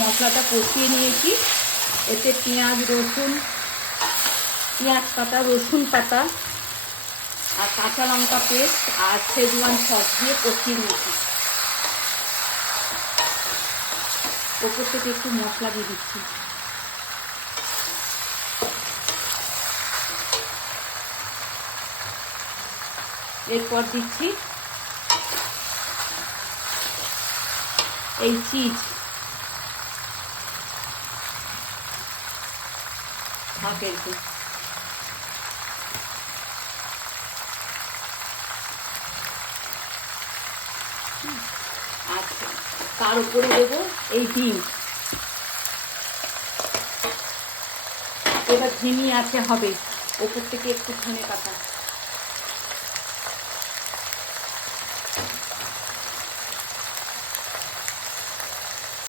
মশলাটা কষিয়ে নিয়েছি। এতে পেঁয়াজ পাতা, রসুন পাতা আর কাঁচা লঙ্কা পেস্ট আর শেজওয়ান সস দিয়ে কষিয়ে নিয়েছি। ওপর থেকে একটু মশলা দিয়ে দিচ্ছি। এরপর দিচ্ছি এই চিজ, ভাপেরকে আচ্ছা, তার উপরে দেবো এই ডিম। এবার ধিমি আছে হবে, ওপর থেকে একটু ধনে পাতা।